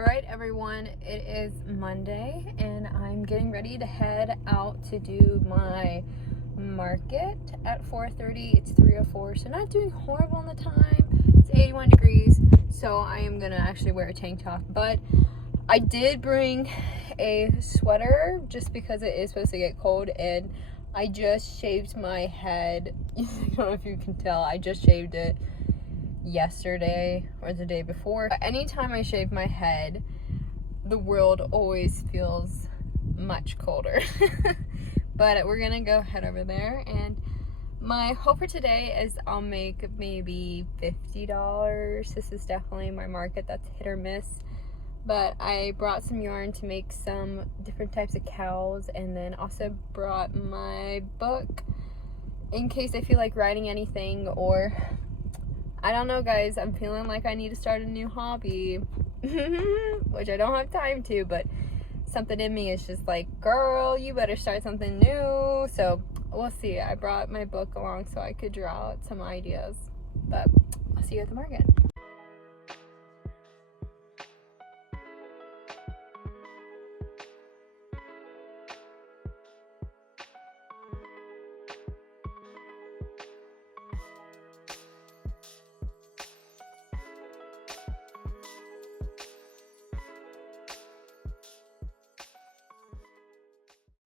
Alright everyone, it is Monday and I'm getting ready to head out to do my market at 4:30. It's 3:04, so not doing horrible on the time. It's 81 degrees, so I am gonna actually wear a tank top. But I did bring a sweater just because it is supposed to get cold, and I just shaved my head. I don't know if you can tell, I just shaved it yesterday or the day before. Anytime I shave my head, the world always feels much colder. But we're gonna go head over there, and my hope for today is I'll make maybe $50. This is definitely my market that's hit or miss, but I brought some yarn to make some different types of cows, and then also brought my book in case I feel like writing anything, or I don't know guys, I'm feeling like I need to start a new hobby, which I don't have time to, but something in me is just like, girl, you better start something new. So we'll see. I brought my book along so I could draw out some ideas, but I'll see you at the market.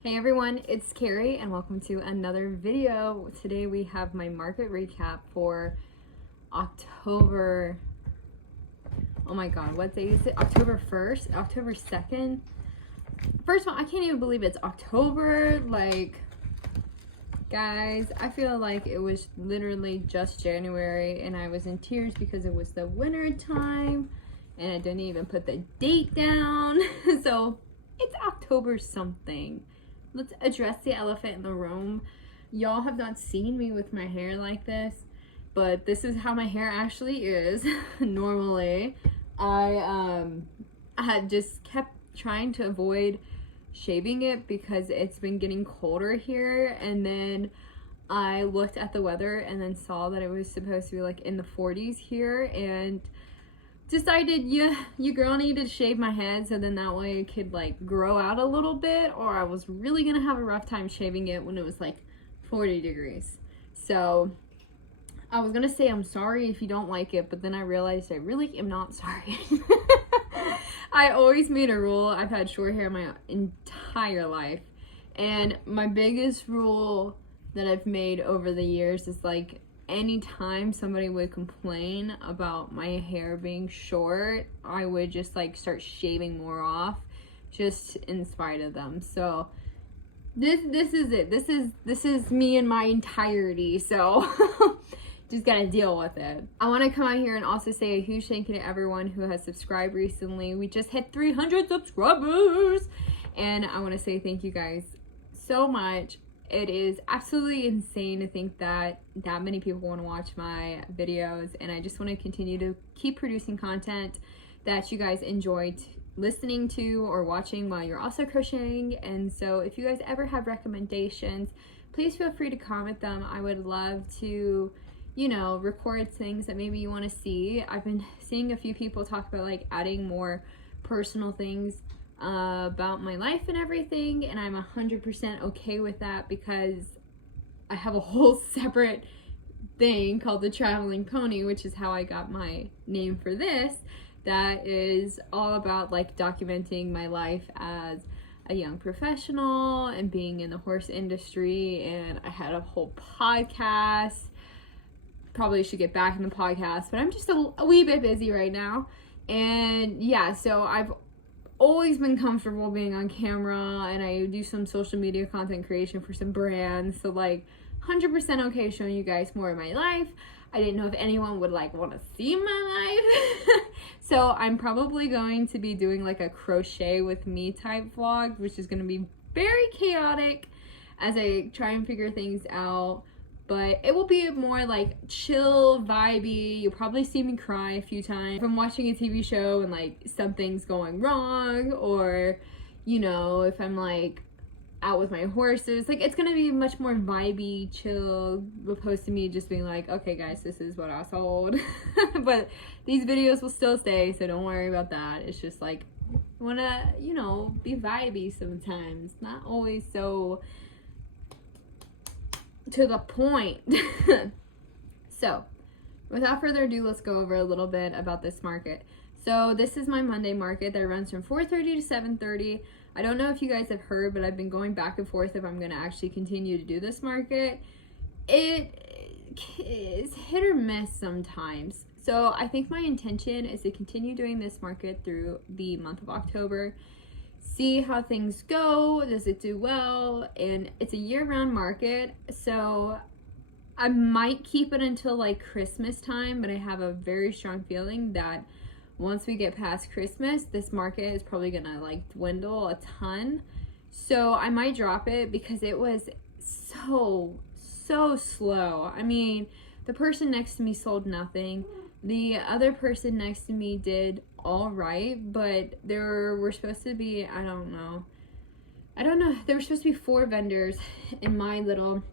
Hey everyone, it's Carrie and welcome to another video. Today we have my market recap for October, oh my god, what day is it? October 1st, October 2nd. First of all, I can't even believe it's October. Like, guys, I feel like it was literally just January and I was in tears because it was the winter time and I didn't even put the date down. So it's October something. Let's address the elephant in the room. Y'all have not seen me with my hair like this, but this is how my hair actually is normally. I had just kept trying to avoid shaving it because it's been getting colder here, and then I looked at the weather and then saw that it was supposed to be like in the 40s here, and decided, yeah, you girl needed to shave my head so then that way it could like grow out a little bit, or I was really gonna have a rough time shaving it when it was like 40 degrees. So I was gonna say I'm sorry if you don't like it, but then I realized I really am not sorry. I always made a rule. I've had short hair my entire life, and my biggest rule that I've made over the years is like, anytime somebody would complain about my hair being short, I would just like start shaving more off just in spite of them. So this is it. This is me in my entirety. So just gotta deal with it. I want to come out here and also say a huge thank you to everyone who has subscribed recently. We just hit 300 subscribers, and I want to say thank you guys so much. It is absolutely insane to think that that many people want to watch my videos, and I just want to continue to keep producing content that you guys enjoy listening to or watching while you're also crocheting. And so if you guys ever have recommendations, please feel free to comment them. I would love to, you know, record things that maybe you want to see. I've been seeing a few people talk about like adding more personal things about my life and everything, and I'm 100% okay with that because I have a whole separate thing called the Traveling Pony, which is how I got my name for this, that is all about like documenting my life as a young professional and being in the horse industry. And I had a whole podcast. Probably should get back in the podcast, but I'm just a wee bit busy right now. And yeah, so I've always been comfortable being on camera, and I do some social media content creation for some brands, so like 100% okay showing you guys more of my life. I didn't know if anyone would like want to see my life. So I'm probably going to be doing like a crochet with me type vlog, which is going to be very chaotic as I try and figure things out. But it will be more like chill, vibey. You'll probably see me cry a few times if I'm watching a TV show and like something's going wrong, or, you know, if I'm like, out with my horses. Like, it's gonna be much more vibey, chill, opposed to me just being like, okay guys, this is what I sold. But these videos will still stay, so don't worry about that. It's just like, I wanna, you know, be vibey sometimes, not always so to the point. So without further ado, let's go over a little bit about this market. So this is my Monday market that runs from 4:30 to 7:30. I don't know if you guys have heard, but I've been going back and forth if I'm going to actually continue to do this market. It is hit or miss sometimes. So I think my intention is to continue doing this market through the month of October, see how things go, does it do well, and it's a year-round market, so I might keep it until like Christmas time, but I have a very strong feeling that once we get past Christmas, this market is probably gonna like dwindle a ton. So I might drop it because it was so slow. I mean, the person next to me sold nothing. The other person next to me did all right, but there were supposed to be, I don't know, there were supposed to be 4 vendors in my little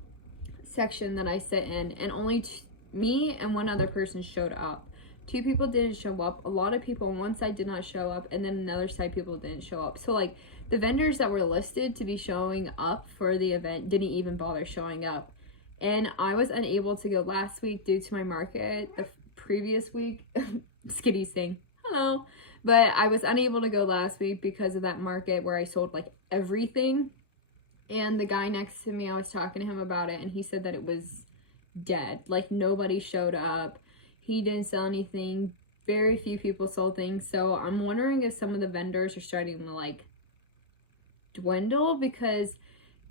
section that I sit in, and only me and one other person showed up. 2 people didn't show up. A lot of people on one side did not show up, and then another side people didn't show up. So like the vendors that were listed to be showing up for the event didn't even bother showing up. And I was unable to go last week due to my market the previous week. Skitty's saying hello. But I was unable to go last week because of that market where I sold like everything. And the guy next to me, I was talking to him about it, and he said that it was dead. Like, nobody showed up. He didn't sell anything. Very few people sold things. So I'm wondering if some of the vendors are starting to like dwindle, because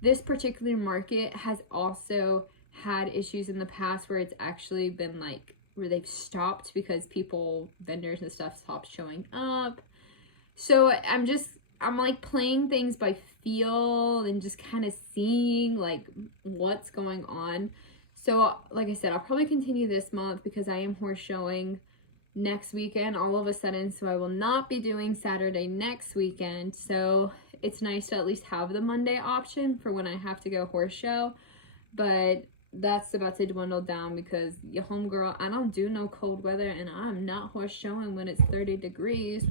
this particular market has also had issues in the past where it's actually been like, where they've stopped because vendors and stuff stopped showing up. So I'm like playing things by feel and just kind of seeing like what's going on. So like I said, I'll probably continue this month because I am horse showing next weekend all of a sudden. So I will not be doing Saturday next weekend. So it's nice to at least have the Monday option for when I have to go horse show. But that's about to dwindle down because your homegirl, I don't do no cold weather, and I'm not horse showing when it's 30 degrees.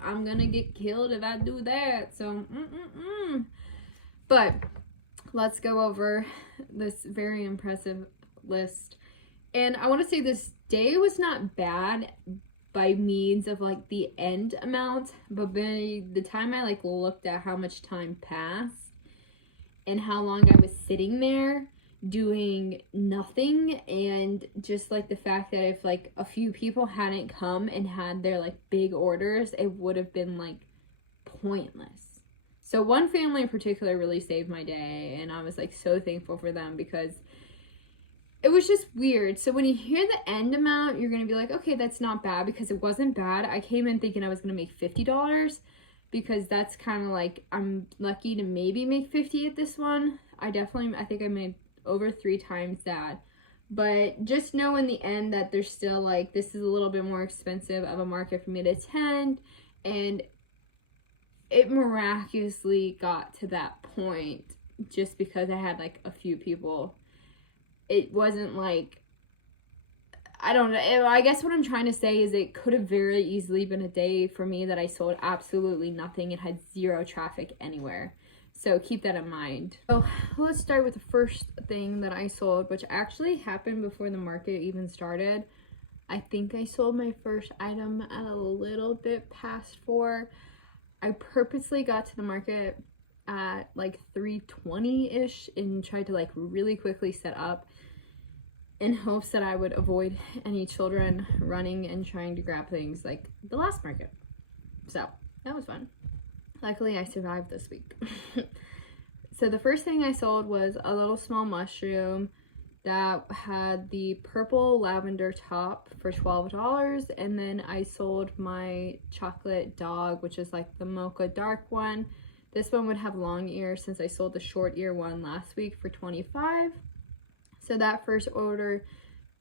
I'm gonna get killed if I do that. So but let's go over this very impressive list. And I want to say this day was not bad by means of like the end amount, but by the time I like looked at how much time passed and how long I was sitting there doing nothing, and just like the fact that if like a few people hadn't come and had their like big orders, it would have been like pointless. So one family in particular really saved my day, and I was like so thankful for them because it was just weird. So when you hear the end amount, you're gonna be like, okay, that's not bad, because it wasn't bad. I came in thinking I was gonna make $50 because that's kind of like, I'm lucky to maybe make 50 at this one. I think I made over 3 times that. But just know in the end that there's still like, this is a little bit more expensive of a market for me to attend, and it miraculously got to that point just because I had like a few people. It wasn't like, I don't know, I guess what I'm trying to say is it could have very easily been a day for me that I sold absolutely nothing and had 0 traffic anywhere. So keep that in mind. So let's start with the first thing that I sold, which actually happened before the market even started. I think I sold my first item at a little bit past 4. I purposely got to the market at like 3:20-ish and tried to like really quickly set up in hopes that I would avoid any children running and trying to grab things like the last market. So that was fun. Luckily, I survived this week. So the first thing I sold was a little small mushroom that had the purple lavender top for $12. And then I sold my chocolate dog, which is like the mocha dark one. This one would have long ears since I sold the short ear one last week for $25. So that first order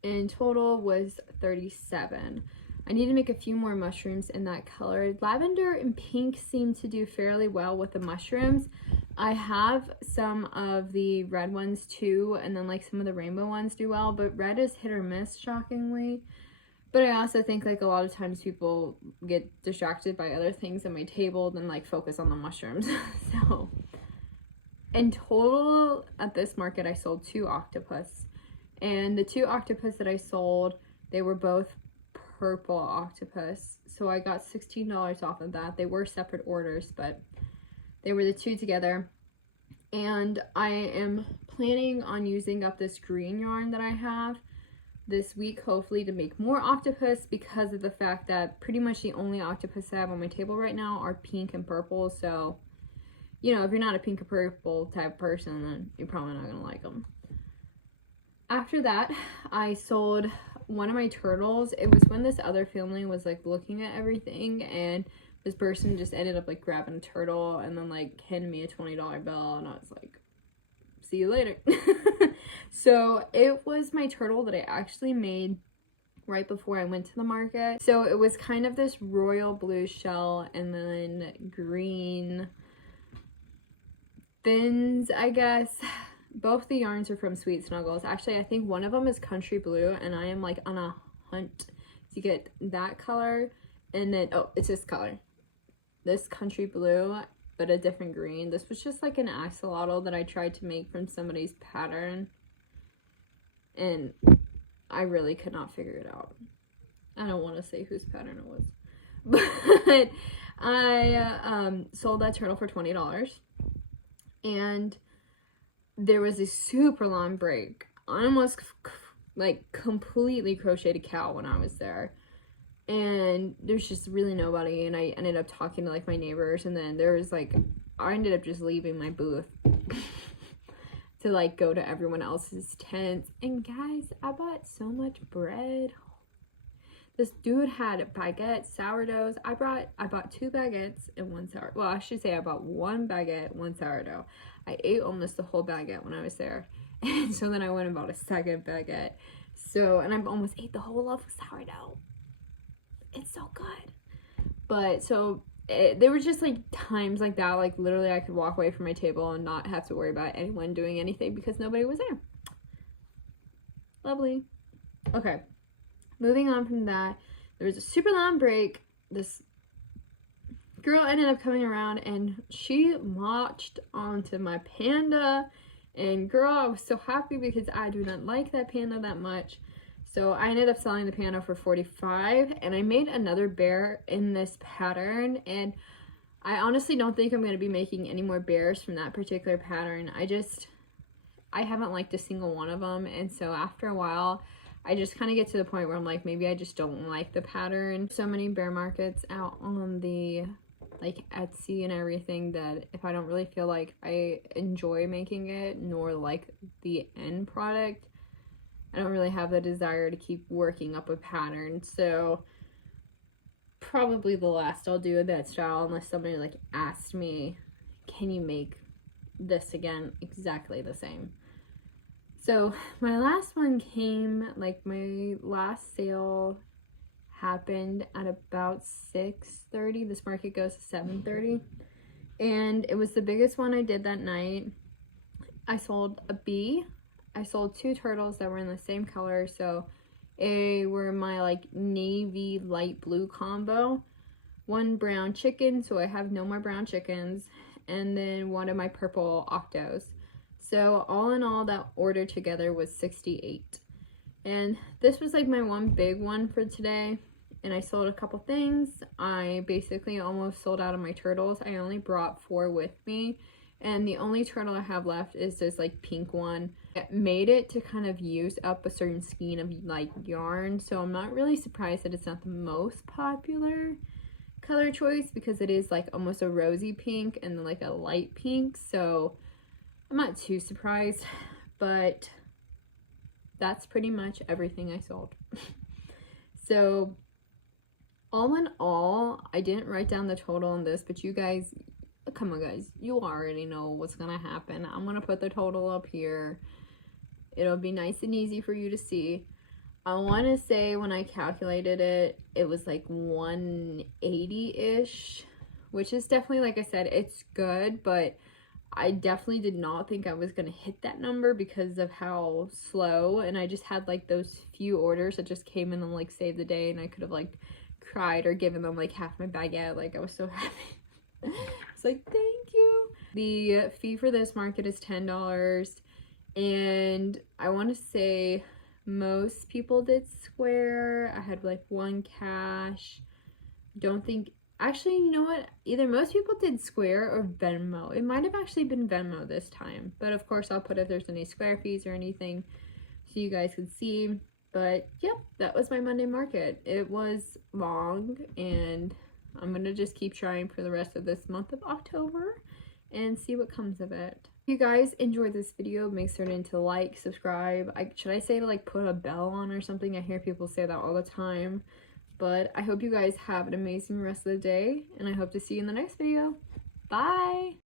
in total was $37. I need to make a few more mushrooms in that color. Lavender and pink seem to do fairly well with the mushrooms, I have some of the red ones too, and then like some of the rainbow ones do well, but red is hit or miss, shockingly. But I also think like a lot of times people get distracted by other things on my table than like focus on the mushrooms. So in total at this market I sold 2 octopus, and the 2 octopus that I sold, they were both purple octopus, so I got $16 off of that. They were separate orders, but they were the 2 together. And I am planning on using up this green yarn that I have this week, hopefully, to make more octopus, because of the fact that pretty much the only octopus I have on my table right now are pink and purple. So, you know, if you're not a pink or purple type person, then you're probably not gonna like them. After that, I sold one of my turtles. It was when this other family was like looking at everything, and this person just ended up like grabbing a turtle and then like handing me a $20 bill, and I was like, see you later. So it was my turtle that I actually made right before I went to the market. So it was kind of this royal blue shell and then green fins, I guess. Both the yarns are from Sweet Snuggles. Actually, I think one of them is country blue, and I am like on a hunt to get that color. And then, oh, it's this color. This country blue, but a different green. This was just like an axolotl that I tried to make from somebody's pattern, and I really could not figure it out. I don't want to say whose pattern it was, but I sold that turtle for $20, and there was a super long break. I almost like completely crocheted a cow when I was there, and there's just really nobody, and I ended up talking to like my neighbors, and then there was like, I ended up just leaving my booth to like go to everyone else's tents. And guys, I bought so much bread. This dude had baguettes, sourdoughs. I bought 2 baguettes and 1 sourdough. Well, I should say I bought 1 baguette, 1 sourdough. I ate almost the whole baguette when I was there, and so then I went and bought a second baguette. So, and I almost ate the whole of sourdough. It's so good. But so there were just like times like that, like literally I could walk away from my table and not have to worry about anyone doing anything because nobody was there. Lovely. Okay, moving on from that, there was a super long break. This girl ended up coming around and she marched onto my panda, and girl, I was so happy because I do not like that panda that much. So I ended up selling the panda for $45, and I made another bear in this pattern, and I honestly don't think I'm going to be making any more bears from that particular pattern. I haven't liked a single one of them, and so after a while, I just kind of get to the point where I'm like, maybe I just don't like the pattern. So many bear markets out on the like Etsy and everything that if I don't really feel like I enjoy making it, nor like the end product, I don't really have the desire to keep working up a pattern. So probably the last I'll do of that style, unless somebody like asked me, can you make this again exactly the same? So my last one came, like my last sale happened at about 6:30. This market goes to 7:30, and it was the biggest one I did that night. I sold a bee. I sold 2 turtles that were in the same color, so they were my like navy light blue combo. 1 brown chicken, so I have no more brown chickens, and then 1 of my purple octos. So all in all, that order together was $68. And this was like my one big one for today, and I sold a couple things. I basically almost sold out of my turtles. I only brought 4 with me, and the only turtle I have left is this like pink one. I made it to kind of use up a certain skein of like yarn, so I'm not really surprised that it's not the most popular color choice, because it is like almost a rosy pink and like a light pink, so I'm not too surprised. But that's pretty much everything I sold. So all in all, I didn't write down the total on this, but you guys, come on guys, you already know what's gonna happen. I'm gonna put the total up here. It'll be nice and easy for you to see. I want to say when I calculated it, it was like 180-ish, which is definitely, like I said, it's good, but I definitely did not think I was gonna hit that number because of how slow, and I just had like those few orders that just came in and like saved the day, and I could have like cried or given them like half my baguette. Like I was so happy. It's like, thank you. The fee for this market is $10, and I want to say most people did Square. I had like one cash. Don't think, actually, you know what, either most people did Square or Venmo. It might have actually been Venmo this time, but of course I'll put if there's any Square fees or anything so you guys could see. But yep, that was my Monday market. It was long, and I'm gonna just keep trying for the rest of this month of October and see what comes of it. If you guys enjoyed this video, make sure to like, subscribe. Should I say to like put a bell on or something? I hear people say that all the time. But I hope you guys have an amazing rest of the day, and I hope to see you in the next video. Bye!